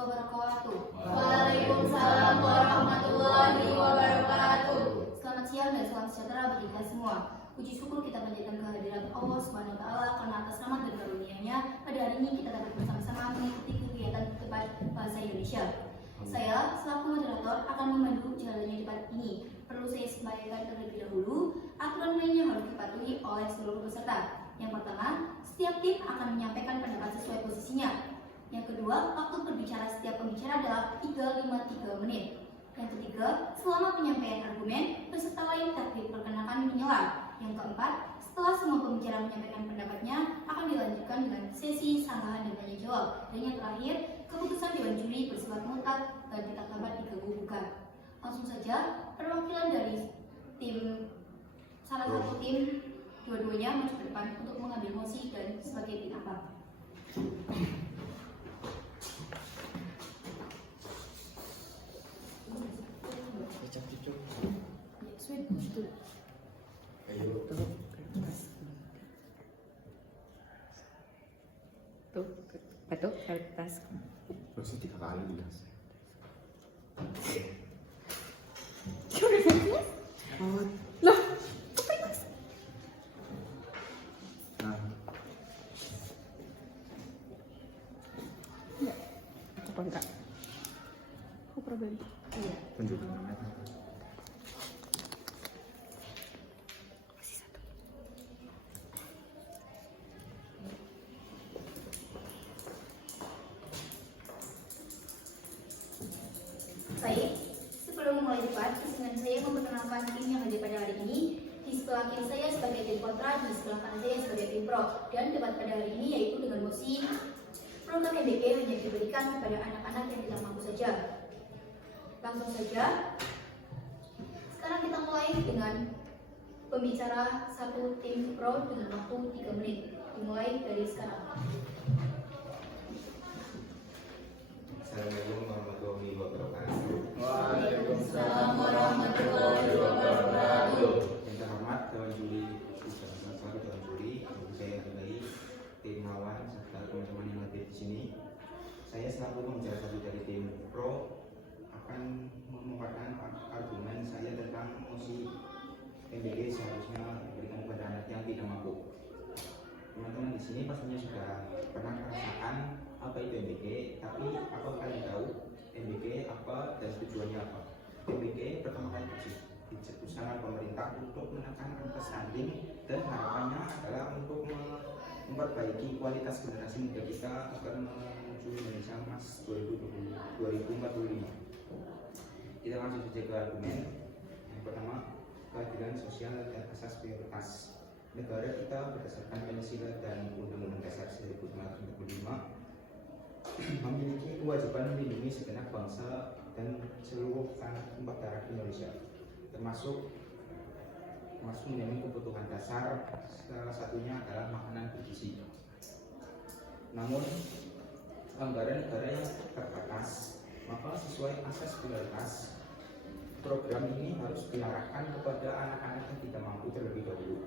wabarakatuh. Waalaikumsalam warahmatullahi wabarakatuh. Selamat siang dan salam sejahtera bagi kita semua. Puji syukur kita panjatkan kehadiran Allah Subhanahu wa taala karena atas rahmat dan karunia-Nya pada hari ini kita dapat bersama-sama mengikuti kegiatan debat bahasa Indonesia. Saya selaku moderator akan memandu jalannya debat ini. Perlu saya sampaikan terlebih dahulu, aturan main yang harus dipatuhi oleh seluruh peserta. Yang pertama, setiap tim akan menyampaikan pendapat sesuai posisinya. Yang kedua, waktu berbicara setiap pembicara adalah 3 menit. Yang ketiga, selama penyampaian argumen, peserta lain tak diperkenakan menyela. Yang keempat, setelah semua pembicara menyampaikan pendapatnya, akan dilanjutkan dengan sesi sanggahan dan tanya jawab. Dan yang terakhir, keputusan Dewan Juri bersifat mutlak dan tidak dapat digabungkan. Langsung saja, perwakilan dari salah satu tim, dua-duanya maju ke depan untuk mengambil mosi dan sebagai tim apa. Tuh, kertas. Masih 3 kali bilas. Loh, Nah, apa enggak? Aku problem. Iya. tunjukkan. Masih satu. Baik, sebelum memulai debat, izinkan saya memperkenalkan tim yang hadir pada hari ini. Di sebelah kiri saya sebagai tim kontra, di sebelah kanan saya sebagai tim pro. Dan debat pada hari ini yaitu dengan mosi produk MBK hanya diberikan kepada anak-anak yang tidak mampu saja. Langsung saja, sekarang kita mulai dengan pembicara satu tim pro dengan waktu 3 menit. Dimulai dari sekarang. Assalamualaikum warahmatullahi wabarakatuh. Waalaikumsalam warahmatullahi wabarakatuh. Yang terhormat Dewan Juri, selaku Dewan Juri, saya hargai tim lawan serta teman-teman yang hadir di sini. Saya selaku pembicara satu dari tim pro akan memaparkan argumen saya tentang mosi MBG seharusnya diberikan kepada anak yang tidak mampu. Teman-teman di sini pastinya sudah pernah merasakan apa itu MBG, tapi apa kalian tahu MBG apa dan tujuannya apa? MBG pertama kali dicetuskan oleh pemerintah untuk menekan angka stunting dan harapannya adalah untuk memperbaiki kualitas generasi muda kita agar menuju Indonesia Emas 2045. Kita langsung saja ke argumen. Yang pertama, keadilan sosial dan asas prioritas. Negara kita berdasarkan Pancasila dan Undang-Undang Dasar 1945 memiliki kewajiban melindungi segenap bangsa dan seluruh tanah tumpah darah Indonesia, termasuk menjamin kebutuhan dasar, salah satunya adalah makanan bergizi. Namun, anggaran negara yang terbatas, maka sesuai asas prioritas, program ini harus diarahkan kepada anak-anak yang tidak mampu terlebih dahulu.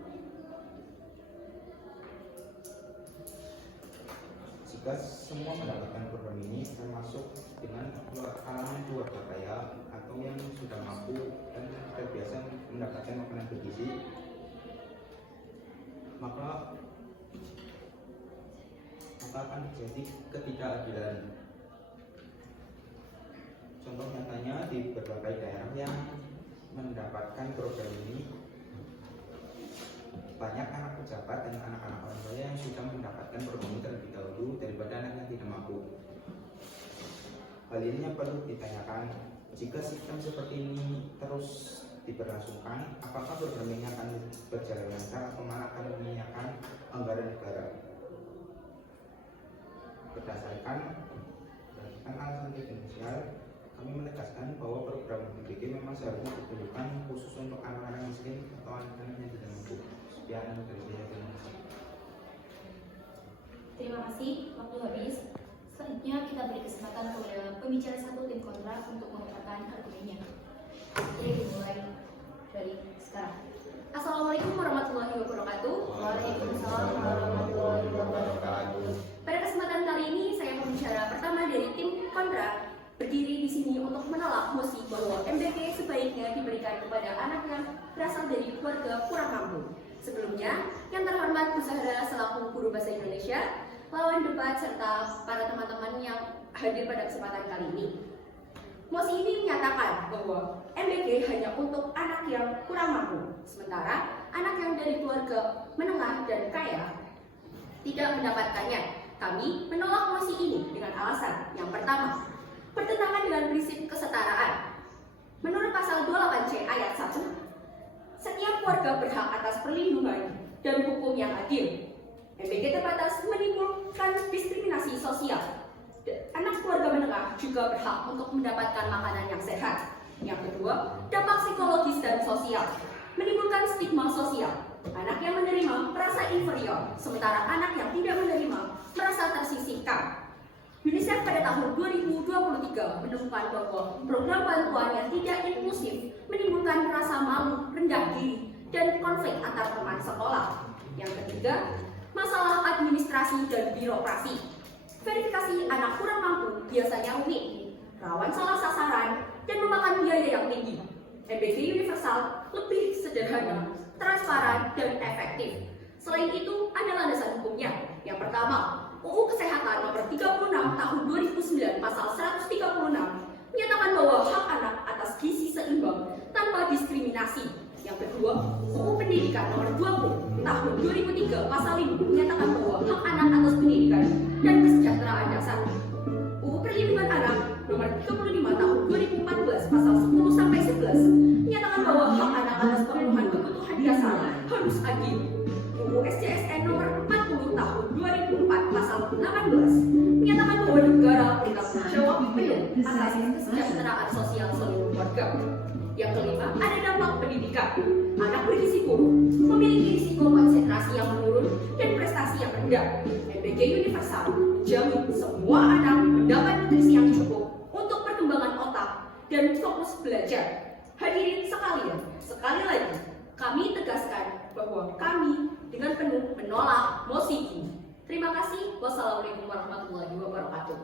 Jika semua mendapatkan program ini, termasuk dengan kalangan keluarga kaya atau yang sudah mampu dan terbiasa mendapatkan makanan bergizi, maka akan terjadi ketidakadilan. Contoh nyatanya di berbagai daerah yang mendapatkan program ini, banyak anak pejabat dan anak-anak orang tua yang sudah mendapatkan program ini terlebih dahulu daripada anak yang tidak mampu. Hal ini yang perlu ditanyakan, jika sistem seperti ini terus diberlangsungkan, apakah program ini akan berjalan lancar atau malah akan meminyakan anggaran negara? Berdasarkan alasan finansial, kami menegaskan bahwa program MBG memang seharusnya ditujukan khusus untuk anak-anak miskin atau anak-anak yang tidak mampu. Sekian dari saya, terima kasih. Terima kasih, waktu habis. Selanjutnya kita beri kesempatan kepada pembicara satu tim kontra untuk mengatakan argumennya. Jadi dimulai dari sekarang. Assalamualaikum warahmatullahi wabarakatuh. Waalaikumsalam warahmatullahi wabarakatuh. Pada kesempatan kali ini saya pembicara pertama dari tim kontra Kontra berdiri di sini untuk menolak mosi bahwa MBG sebaiknya diberikan kepada anak yang berasal dari keluarga kurang mampu. Sebelumnya, yang terhormat Bu Zahra selaku guru bahasa Indonesia, lawan debat serta para teman-teman yang hadir pada kesempatan kali ini. Mosi ini menyatakan bahwa MBG hanya untuk anak yang kurang mampu, sementara anak yang dari keluarga menengah dan kaya tidak mendapatkannya. Kami menolak mosi ini dengan alasan yang pertama, bertentangan dengan prinsip kesetaraan. Menurut pasal 28C ayat 1, setiap keluarga berhak atas perlindungan dan hukum yang adil. MBG terbatas menimbulkan diskriminasi sosial. Anak keluarga menengah juga berhak untuk mendapatkan makanan yang sehat. Yang kedua, dampak psikologis dan sosial. Menimbulkan stigma sosial. Anak yang menerima merasa inferior, sementara anak yang tidak menerima merasa tersisihkan. UNICEF pada tahun 2023 menemukan bahwa program bantuan yang tidak inklusif menimbulkan rasa malu, rendah diri, dan konflik antar teman sekolah. Yang ketiga, masalah administrasi dan birokrasi. Verifikasi anak kurang mampu biasanya rumit, rawan salah sasaran, dan memakan biaya yang tinggi. MBG universal lebih sederhana, transparan, dan efektif. Selain itu, ada landasan hukumnya. Yang pertama, UU Kesehatan Nomor 36 Tahun 2009 Pasal 136 menyatakan bahwa hak anak atas gizi seimbang tanpa diskriminasi. Yang kedua, UU Pendidikan Nomor 20 Tahun 2003 Pasal 5 menyatakan bahwa hak anak atas pendidikan dan kesejahteraan dasar. UU Perlindungan Anak Nomor 35 Tahun 2014 Pasal 10 sampai 11 menyatakan bahwa hak anak atas pemenuhan kebutuhan dasar harus adil. UU SJSN Nomor 40 Tahun 2004 Pasal 18 menyatakan bahwa negara bertanggung jawab penuh atas kesejahteraan sosial seluruh warga. Yang kelima, ada dampak pendidikan. Anak berisiko memiliki risiko konsentrasi yang menurun dan prestasi yang rendah. MBG universal menjamin semua anak mendapat nutrisi yang cukup untuk perkembangan otak dan fokus belajar. Hadirin sekalian, sekali lagi kami tegaskan bahwa kami dengan penuh menolak mosi ini. Terima kasih. Wassalamualaikum warahmatullahi wabarakatuh.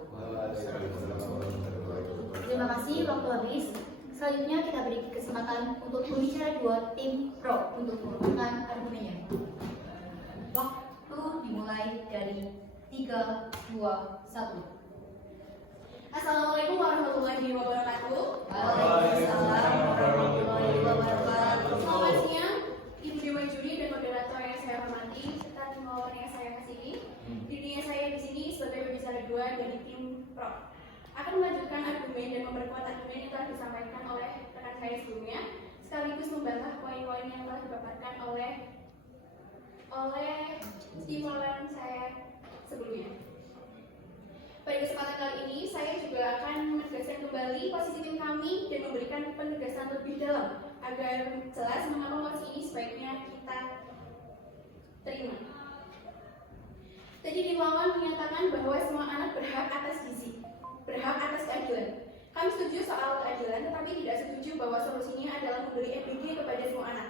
Terima kasih, waktu habis. Selanjutnya kita beri kesempatan untuk pembicara dua tim pro untuk mengumpulkan argumennya. Waktu dimulai dari 3, 2, 1. Assalamualaikum warahmatullahi wabarakatuh. Waalaikumsalam warahmatullahi wabarakatuh. Selamat siang, Ibu Dewan Juri dan moderator yang saya hormati, serta tim lawan yang saya kasihi. Dirinya saya di sini sebagai pembicara dua dari tim pro. Akan melanjutkan argumen dan memperkuat argumen yang telah disampaikan oleh rekan saya sebelumnya, sekaligus membantah poin-poin yang telah dipaparkan oleh stimulan saya sebelumnya. Pada kesempatan kali ini, saya juga akan menegaskan kembali posisi tim kami dan memberikan penegasan lebih dalam agar jelas mengapa mosi ini sebaiknya kita terima. Tadi tim lawan menyatakan bahwa semua anak berhak atas gizi, berhak atas keadilan. Kami setuju soal keadilan, tetapi tidak setuju bahwa solusinya adalah memberi MBG kepada semua anak.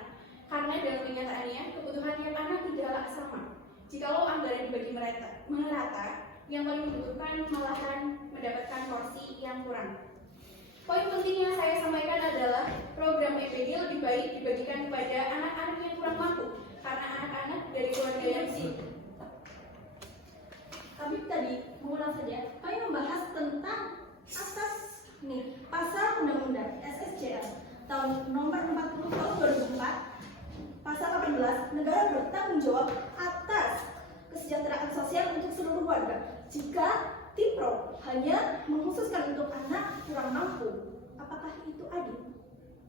Karena dalam kenyataannya, kebutuhan tiap anak tidaklah sama. Jikalau anggaran dibagi merata, yang paling membutuhkan malahan mendapatkan porsi yang kurang. Poin penting yang saya sampaikan adalah program MBG lebih baik dibagikan kepada anak-anak yang kurang mampu, karena anak-anak dari keluarga yang miskin. Tapi tadi, mengulang saja, kami membahas tentang asas pasal Undang-Undang SSJL tahun nomor 40 tahun 2004, pasal 18, negara bertanggung jawab atas kesejahteraan sosial untuk seluruh warga. Jika tim pro hanya mengkhususkan untuk anak kurang mampu, apakah itu adil?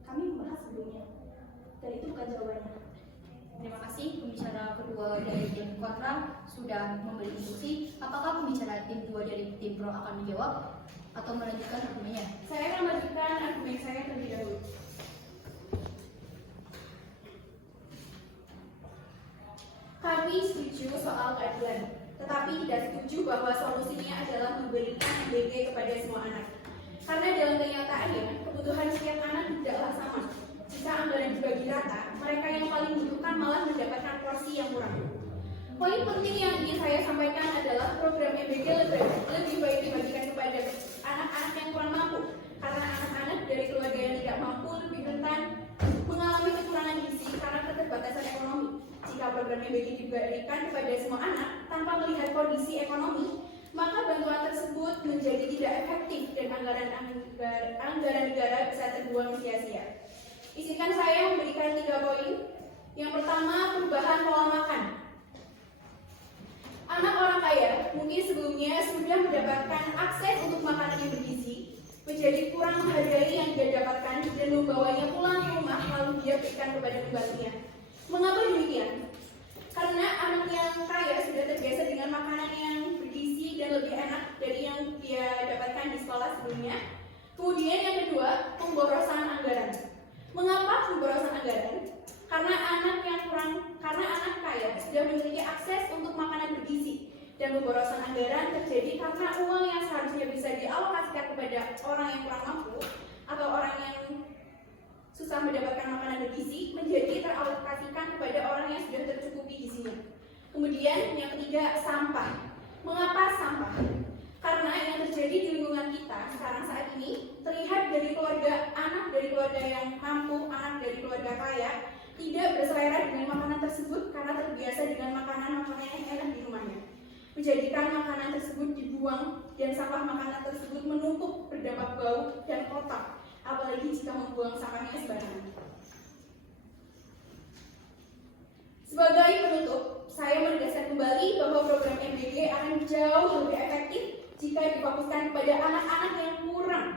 Kami membahas sebelumnya, dan itu bukan jawabannya. Terima kasih. Pembicara kedua dari tim kontra sudah memberi instruksi. Apakah pembicara tim dua dari tim pro akan menjawab atau melanjutkan argumennya? Saya akan melanjutkan argumen saya terlebih dahulu. Kami setuju soal keadilan, tetapi tidak setuju bahwa solusinya adalah memberikan MBG kepada semua anak. Karena dalam kenyataannya, kebutuhan setiap anak tidaklah sama. Jika anggaran dibagi rata, mereka yang paling membutuhkan malah mendapatkan porsi yang kurang. Poin penting yang ingin saya sampaikan adalah program MBG lebih baik dibagikan kepada anak-anak program MBG diberikan kepada semua anak tanpa melihat kondisi ekonomi, maka bantuan tersebut menjadi tidak efektif dan anggaran negara bisa terbuang sia-sia. Izinkan saya memberikan 3 poin. Yang pertama, perubahan pola makan. Anak orang kaya mungkin sebelumnya sudah mendapatkan akses untuk makanan yang bergizi, menjadi kurang menghargai yang dia dapatkan dan membawanya pulang ke rumah lalu dia berikan kepada pembantunya. Mengapa demikian? Karena anak yang kaya sudah terbiasa dengan makanan yang bergizi dan lebih enak dari yang dia dapatkan di sekolah sebelumnya. Kemudian yang kedua, pemborosan anggaran. Mengapa pemborosan anggaran? Karena anak kaya sudah memiliki akses untuk makanan bergizi, dan pemborosan anggaran terjadi karena uang yang seharusnya bisa dialokasikan kepada orang yang kurang mampu atau orang yang susah mendapatkan makanan bergizi menjadi teralokasikan kepada orang yang sudah tercukupi gizinya. Kemudian yang ketiga, sampah. Mengapa sampah? Karena yang terjadi di lingkungan kita sekarang saat ini terlihat dari anak dari keluarga yang mampu, anak dari keluarga kaya tidak berselera dengan makanan tersebut karena terbiasa dengan makanan-makanan yang enak di rumahnya, menjadikan makanan tersebut dibuang dan sampah makanan tersebut menumpuk berdampak bau dan kotor, apalagi jika membuang sampahnya sembarangan. Sebagai penutup, saya menegaskan kembali bahwa program MBG akan jauh lebih efektif jika difokuskan kepada anak-anak yang kurang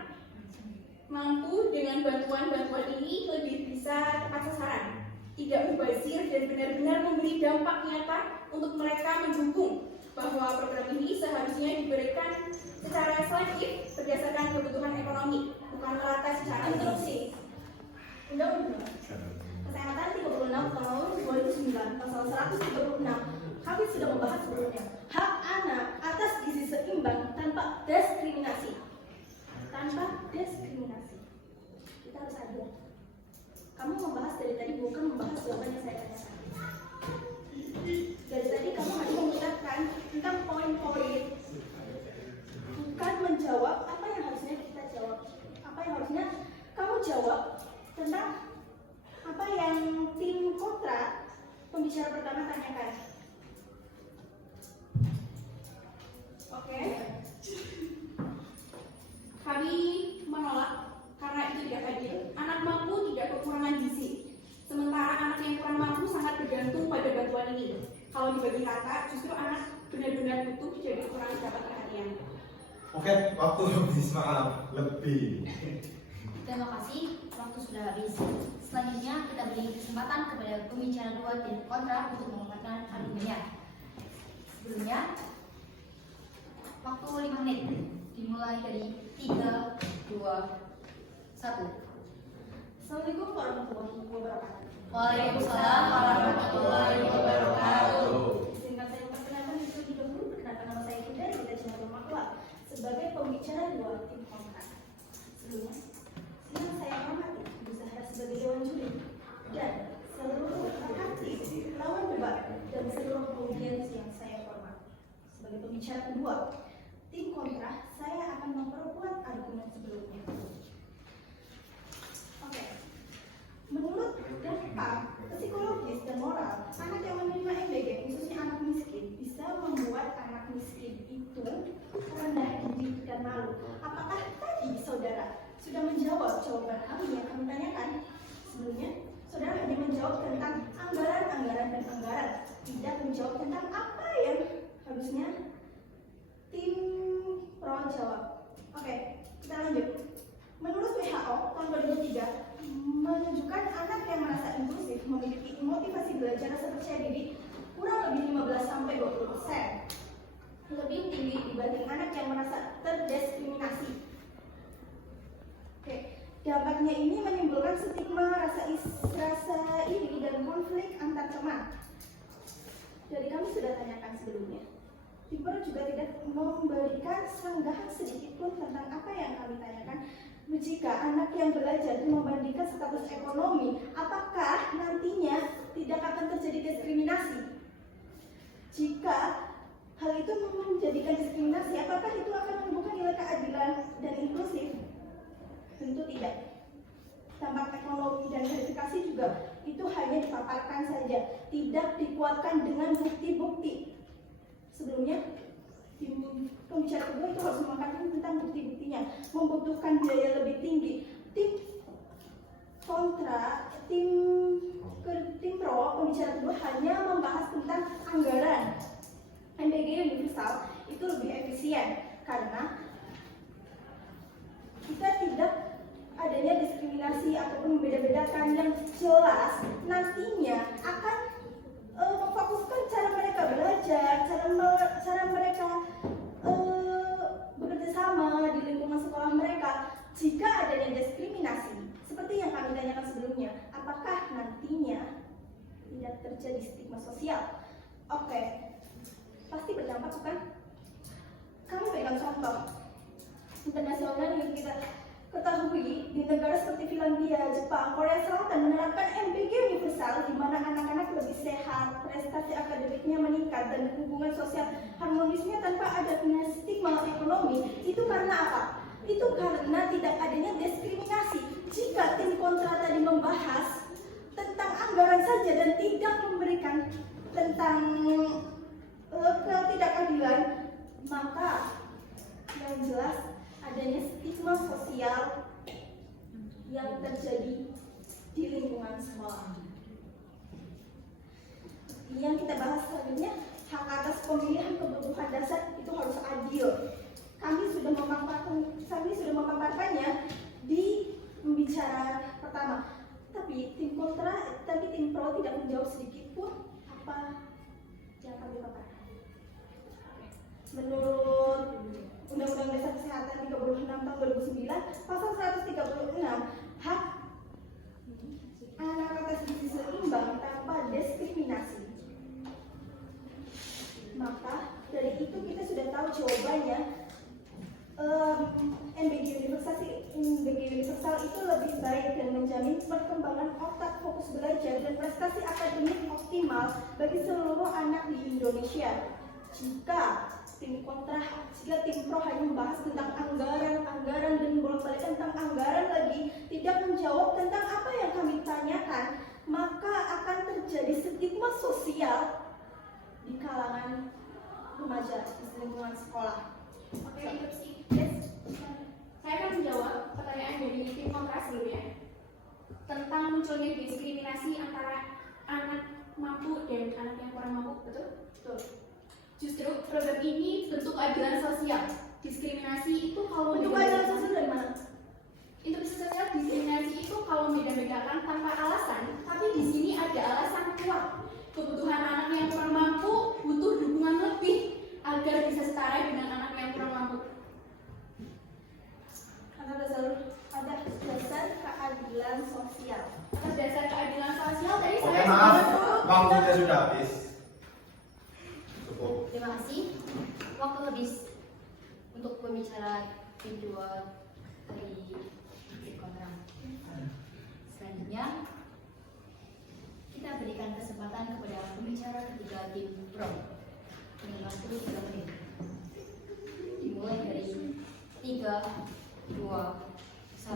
mampu. Dengan bantuan-bantuan ini lebih bisa tepat sasaran, tidak mubazir, dan benar-benar memberi dampak nyata untuk mereka mendukung bahwa program ini seharusnya diberikan secara selektif berdasarkan kebutuhan ekonomi, bukan merata secara Instruksi Undang-Undang Kesehatan 36 tahun 2009 pasal 136 kami sudah membahas sebelumnya. Hak anak atas gizi seimbang tanpa diskriminasi. Tanpa diskriminasi. Kita harus adil. Kamu membahas dari tadi bukan membahas jawaban yang saya tanyakan. Dari tadi kamu hanya mengucapkan tentang poin-poin, bukan menjawab apa yang harusnya kita jawab. Apa yang harusnya kamu jawab tentang apa yang tim kontra pembicara pertama tanyakan. Oke. Kami menolak karena itu tidak adil. Anak mampu tidak kekurangan gizi, sementara anak yang kurang mampu sangat bergantung pada bantuan ini. Kalau dibagi rata, justru anak benar-benar butuh jadi kurang dapat perhatian. Oke, waktu habis, maaf, lebih. Terima kasih, waktu sudah habis. Selanjutnya kita beri kesempatan kepada pembicara 2 tim kontra untuk mengungkapkan argumennya. Sebelumnya, waktu 5 menit dimulai dari 3, 2, 1. Assalamualaikum warahmatullahi wabarakatuh. Waalaikumsalam warahmatullahi wabarakatuh. Izinkan saya memperkenalkan terlebih dahulu. Perkenalkan nama saya Ida dari kita Cina Makwa sebagai pembicara 2 tim kontra. Sebelumnya, yang saya hormati Ibu Zahra sebagai Dewan Juri dan seluruh aktif lawan debat dan seluruh audiens yang saya hormati. Sebagai pembicara kedua tim kontra, saya akan memperkuat argumen sebelumnya. Oke. Menurut dampak psikologis dan moral, anak yang menerima MBG, khususnya anak miskin, bisa membuat anak miskin itu rendah diri dan malu. Apakah tadi saudara sudah menjawab jawaban kami yang kami tanyakan? Sebelumnya, saudara hanya menjawab tentang anggaran dan anggaran, tidak menjawab tentang apa yang harusnya tim pro jawab. Oke, kita lanjut. Menurut WHO tahun 2003 menunjukkan anak yang merasa inklusif memiliki motivasi belajar rasa percaya diri kurang lebih 15-20% lebih tinggi dibanding anak yang merasa terdiskriminasi. Oke, dampaknya ini menimbulkan stigma, rasa iri dan konflik antar teman. Jadi kami sudah tanyakan sebelumnya. Timur juga tidak memberikan sanggahan sedikit pun tentang apa yang kami tanyakan. Jika anak yang belajar membandingkan status ekonomi, apakah nantinya tidak akan terjadi diskriminasi? Jika hal itu menjadikan diskriminasi, apakah itu akan menimbulkan nilai keadilan dan inklusif? Tentu tidak. Dampak ekonomi dan verifikasi juga itu hanya dipaparkan saja, tidak dikuatkan dengan bukti-bukti. Sebelumnya, tim pembicara kedua itu harus mengungkapkan tentang bukti-buktinya, membutuhkan biaya lebih tinggi. Tim kontra, tim pro pembicara kedua hanya membahas tentang anggaran. MBG universal itu lebih efisien karena kita tidak adanya diskriminasi ataupun membeda-bedakan, yang jelas nantinya akan memfokuskan cara mereka belajar, cara mereka bekerja sama di lingkungan sekolah mereka. Jika adanya diskriminasi seperti yang kami tanyakan sebelumnya, apakah nantinya tidak terjadi stigma sosial? Oke, pasti berdampak, bukan? Kami berikan contoh internasional yang kita ketahui di negara seperti Finlandia, Jepang, Korea Selatan menerapkan MBG universal di mana anak-anak lebih sehat, prestasi akademiknya meningkat, dan hubungan sosial harmonisnya tanpa adanya stigma ekonomi. Itu karena apa? Itu karena tidak adanya diskriminasi. Jika tim kontra tadi membahas tentang anggaran saja dan tidak memberikan tentang ketidakadilan, maka yang jelas adanya stigma sosial yang terjadi di lingkungan sekolah. Yang kita bahas selanjutnya, hak atas pemilihan kebutuhan dasar itu harus adil. Kami sudah memaparkannya di pembicara pertama. Tapi tim pro tidak menjawab sedikit pun apa yang kami paparkan. Menurut Undang-Undang Dasar Kesehatan 36 tahun 2009, pasal 136, hak anak atas gizi seimbang tanpa diskriminasi. Maka dari itu kita sudah tahu jawabannya. MBG universal itu lebih baik dan menjamin perkembangan otak, fokus belajar, dan prestasi akademik optimal bagi seluruh anak di Indonesia. Jika tim pro hanya membahas tentang anggaran dan bolak-balik tentang anggaran lagi, tidak menjawab tentang apa yang kami tanyakan, maka akan terjadi stigma sosial di kalangan remaja di lingkungan sekolah. Oke, interupsi. Yes. Saya akan menjawab pertanyaan dari tim kontra sebelumnya tentang munculnya diskriminasi antara anak mampu dan anak yang kurang mampu. Betul? Betul. Justru program ini bentuk keadilan sosial. Diskriminasi itu kalau Bentuk keadilan sosial dari mana? Interupsi sosial, diskriminasi itu kalau beda-bedakan tanpa alasan, tapi di sini ada alasan kuat. Kebutuhan anak yang kurang mampu butuh dukungan lebih agar bisa setara dengan anak yang kurang mampu. Karena ada dasar keadilan sosial. Atas dasar keadilan sosial tadi Oke, saya maaf, waktunya sudah habis. Cukup. Terima kasih. Waktu habis untuk pembicara kedua dari tim kontra. Selanjutnya kita berikan kesempatan kepada pembicara ketiga tim pro dengan waktu 3 menit. Dimulai dari 3, 2, 1.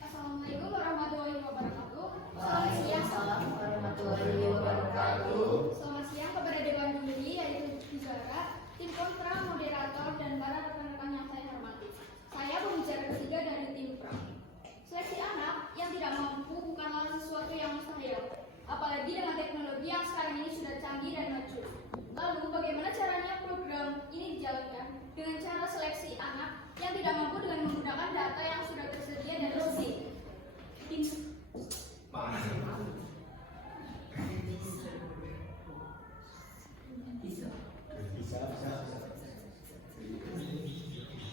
Assalamualaikum warahmatullahi wabarakatuh. Waalaikumsalam warahmatullahi wabarakatuh. Selamat siang kepada Dewan Juri, yaitu juara, tim kontra, moderator, dan para rekan-rekan yang saya hormati. Saya pembicara ketiga dari tim pro. Seleksi anak yang tidak mampu bukanlah sesuatu yang mustahil, apalagi dengan teknologi yang sekarang ini sudah canggih dan maju. Lalu bagaimana caranya program ini dijalankan? Dengan cara seleksi anak yang tidak mampu dengan menggunakan data yang sudah tersedia dan resmi.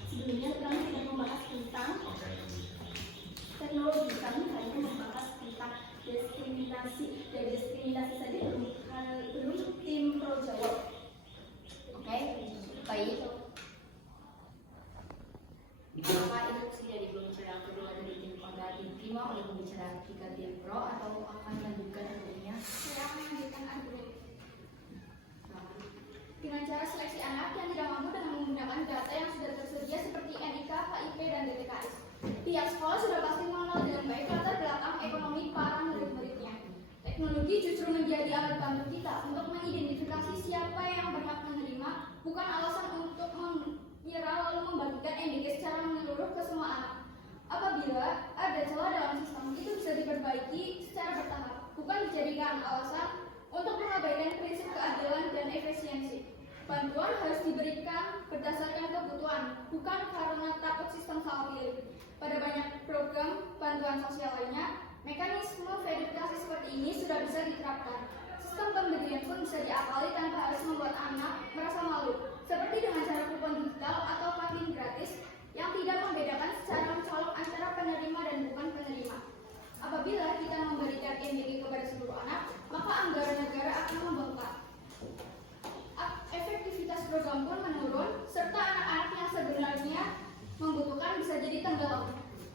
Sebelumnya kami tidak membahas tentang teknologi, kami hanya membahas tentang diskriminasi. Dan diskriminasi saja belum tim pro jawab. Oke, baik. Apakah instruksi dari pembicara kedua dari tim kontra diterima oleh pembicara ketiga tim pro atau akan melanjutkan argumennya? Saya akan melanjutkan argumen. Dengan cara seleksi anak yang tidak mampu dengan menggunakan data yang sudah tersedia seperti NIK, KIP, dan DTKS. Pihak sekolah sudah pasti mengenal dengan baik latar belakang ekonomi para murid-muridnya. Teknologi justru menjadi alat bantu kita Bantuan harus diberikan berdasarkan kebutuhan, bukan karena takut sistem salah pilih. Pada banyak program bantuan sosial lainnya, mekanisme verifikasi seperti ini sudah bisa diterapkan. Sistem pemberian pun bisa diakali tanpa harus membuat anak merasa malu, seperti dengan cara kupon digital atau kantin gratis yang tidak membedakan secara mencolok antara penerima dan bukan penerima. Apabila kita memberikan MBG kepada seluruh anak, maka anggaran negara akan membengkak. Efektivitas program pun menurun, serta anak-anak yang sebenarnya membutuhkan bisa jadi tenggelam.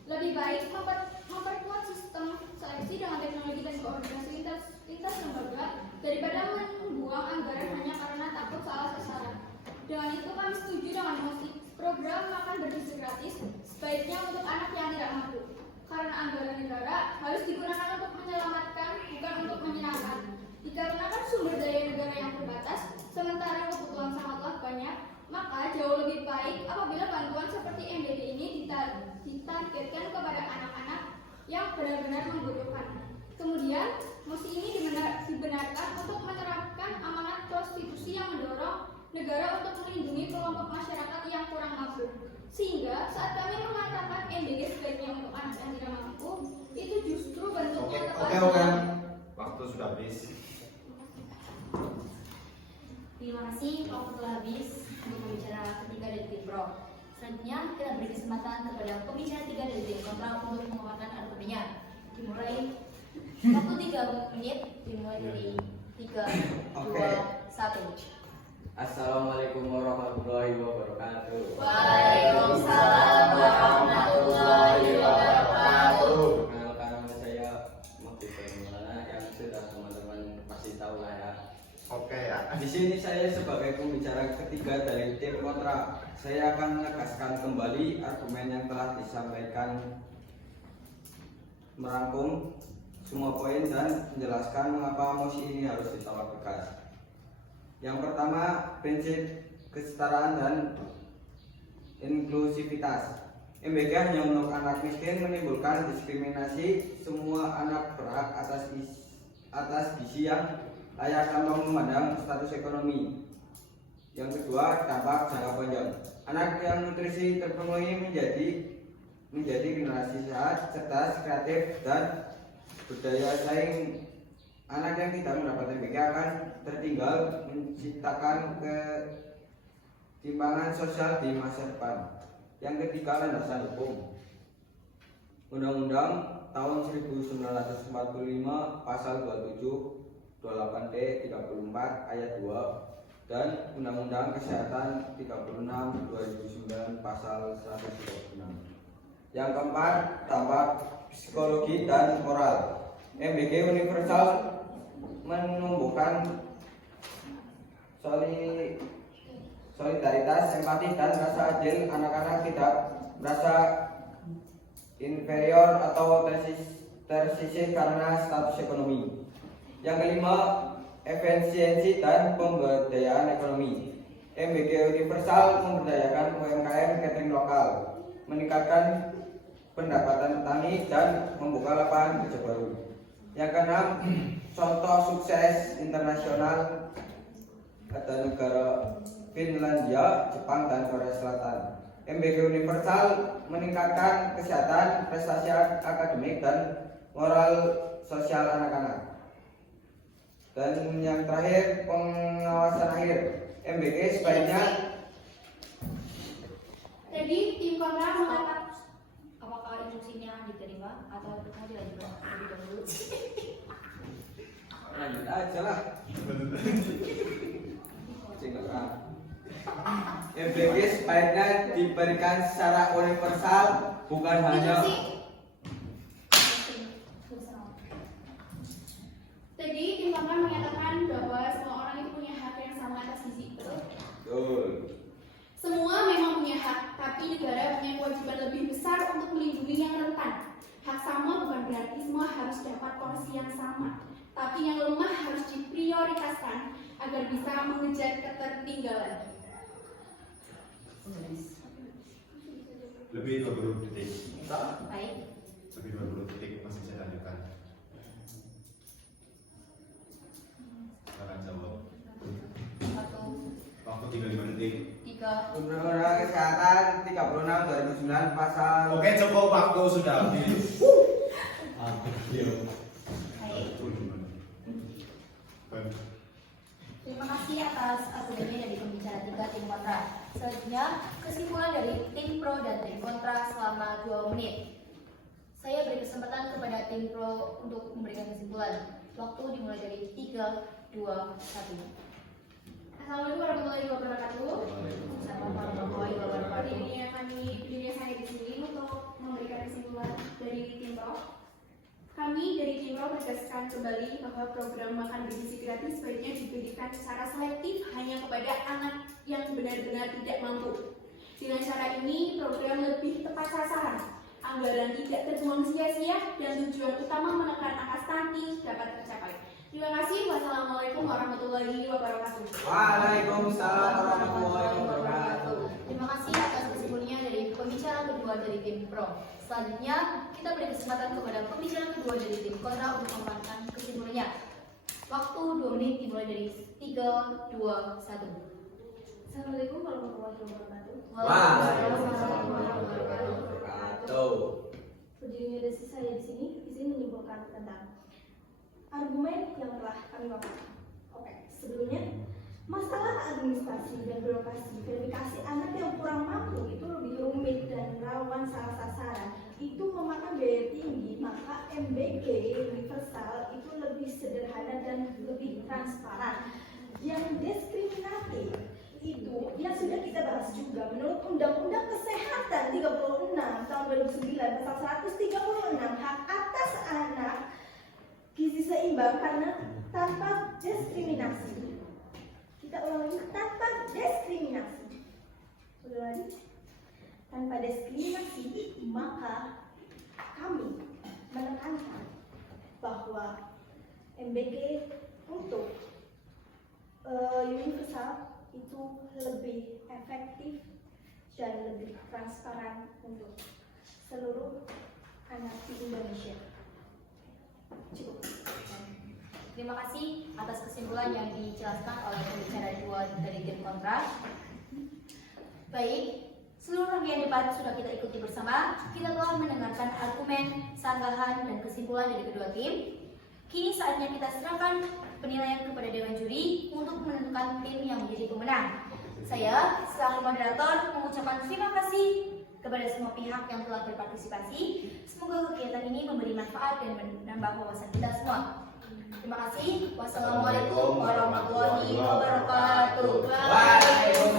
Lebih baik memperkuat sistem seleksi dengan teknologi dan koordinasi lintas lembaga daripada membuang anggaran hanya karena takut salah sasaran. Dengan itu kami setuju dengan mosi program makan bergizi gratis sebaiknya untuk anak yang tidak mampu. Karena anggaran negara harus digunakan untuk menyelamatkan, bukan untuk menyenangkan. Dikarenakan sumber daya negara yang terbatas, sementara kebutuhan sangatlah banyak, maka jauh lebih baik apabila bantuan seperti MBG ini ditargetkan kepada anak-anak yang benar-benar membutuhkan. Kemudian, mosi ini dibenarkan untuk menerapkan amanat konstitusi yang mendorong negara untuk melindungi kelompok masyarakat yang kurang mampu. Sehingga saat kami mengatakan MBG sebaiknya untuk anak yang tidak mampu, itu justru bentuknya tepat. Oke. Waktu sudah habis. Terima kasih, waktu telah habis untuk pembicara ketiga dari tim pro. Selanjutnya kita beri kesempatan kepada pembicara 3 dari tim kontra untuk mengeluarkan argumennya. Dimulai waktu 3 menit, dimulai dari 3, 2, 1. Assalamualaikum warahmatullahi wabarakatuh. Waalaikumsalam warahmatullahi wabarakatuh. Perkenalkan nama saya Mahdi Maulana yang sudah teman-teman pasti tahu lah ya. Oke ya. Di sini saya sebagai pembicara ketiga dari tim kontra. Saya akan menegaskan kembali argumen yang telah disampaikan, merangkum semua poin dan menjelaskan mengapa mosi ini harus ditolak tegas. Yang pertama, prinsip kesetaraan dan inklusivitas. MBG hanya untuk anak miskin menimbulkan diskriminasi. Semua anak berhak atas gizi yang layak tanpa memandang status ekonomi. Yang kedua, dampak jangka panjang. Anak yang nutrisi terpenuhi menjadi generasi sehat, cerdas, kreatif, dan berdaya saing. Anak yang tidak mendapat MBG akan tertinggal, menciptakan ketimpangan sosial di masa depan. Yang ketiga, landasan hukum. Undang-Undang tahun 1945 pasal 27, 28D, 34 ayat 2 dan Undang-Undang Kesehatan 36 2009 pasal 136. Yang keempat, dampak psikologi dan moral. MBG universal menumbuhkan solidaritas, empati, dan rasa adil. Anak-anak tidak merasa inferior atau tersisih karena status ekonomi. Yang kelima, efisiensi dan pemberdayaan ekonomi. MBG universal memberdayakan UMKM catering lokal, meningkatkan pendapatan petani, dan membuka lapangan kerja baru. Yang keenam, contoh sukses internasional ada negara Finlandia, Jepang, dan Korea Selatan. MBG universal meningkatkan kesehatan, prestasi akademik, dan moral sosial anak-anak. Dan yang terakhir, pengawasan akhir. MBG sebaiknya. Jadi tim kontra mengatakan Apakah instruksinya diterima atau mau dilanjutkan lebih dahulu? Lanjut aja lah. MBG sebaiknya diberikan secara universal, bukan hanya. Jadi tim kontra menyatakan bahwa semua orang itu punya hak yang sama atas gizi, betul? Betul. Semua memang punya hak, tapi negara punya kewajiban lebih besar untuk melindungi yang rentan. Hak sama bukan berarti semua harus dapat porsi yang sama, tapi yang lemah harus diprioritaskan agar bisa mengejar ketertinggalan. Lebih 20 detik. Baik. Lebih 20 detik masih saya lanjutkan. Silakan jawab. Waktu Waktu ke Undang-Undang Kesehatan 36 2009 pasal. Oke, cukup waktu sudah habis. Terima kasih atas argumennya dari pembicara 3 tim kontra. Selanjutnya, kesimpulan dari tim pro dan tim kontra selama 2 menit. Saya beri kesempatan kepada tim pro untuk memberikan kesimpulan. Waktu dimulai dari 3, 2, 1. Assalamualaikum warahmatullahi wabarakatuh. Assalamualaikum warahmatullahi wabarakatuh. Berdirinya saya di sini untuk memberikan kesimpulan dari tim pro. Kami dari tim pro menegaskan kembali bahwa program makan bergizi gratis sebaiknya diberikan secara selektif hanya kepada anak yang benar-benar tidak mampu. Dengan cara ini, program lebih tepat sasaran, anggaran tidak terbuang sia-sia, dan tujuan utama menekan angka stunting dapat tercapai. Terima kasih. Wassalamualaikum warahmatullahi wabarakatuh. Waalaikumsalam warahmatullahi wabarakatuh. Terima kasih atas kesimpulannya dari pembicara kedua dari tim pro. Selanjutnya, kita beri kesempatan kepada pembicara kedua dari tim kontra untuk memaparkan kesimpulannya. Waktu 2 menit dimulai dari 3, 2, 1. Assalamualaikum warahmatullahi wabarakatuh. Waalaikumsalam warahmatullahi wabarakatuh. Berdirinya dari saya di sini izin menyimpulkan tentang argumen yang telah kami paparkan. Oke, sebelumnya masalah administrasi dan birokrasi verifikasi anak yang kurang mampu itu lebih rumit dan rawan salah sasaran. Itu memakan biaya tinggi, maka MBG universal itu lebih sederhana dan lebih transparan. Yang diskriminatif itu yang sudah kita bahas juga menurut Undang-Undang Kesehatan 36 tahun 2009 pasal 136 hak atas anak gizi seimbang karena tanpa diskriminasi. Kita ulang lagi, tanpa diskriminasi. Udah lagi, tanpa diskriminasi, maka kami menekankan bahwa MBG untuk universal itu lebih efektif dan lebih transparan untuk seluruh anak di Indonesia. Cukup. Terima kasih atas kesimpulan yang dijelaskan oleh pembicara dua dari tim kontra. Baik, seluruh rangkaian debat sudah kita ikuti bersama. Kita telah mendengarkan argumen, sanggahan, dan kesimpulan dari kedua tim. Kini saatnya kita serahkan penilaian kepada Dewan Juri untuk menentukan tim yang menjadi pemenang. Saya, selaku moderator, mengucapkan terima kasih kepada semua pihak yang telah berpartisipasi. Semoga kegiatan ini memberi manfaat dan menambah wawasan kita semua. Terima kasih. Wassalamualaikum warahmatullahi wabarakatuh. Waalaikumsalam.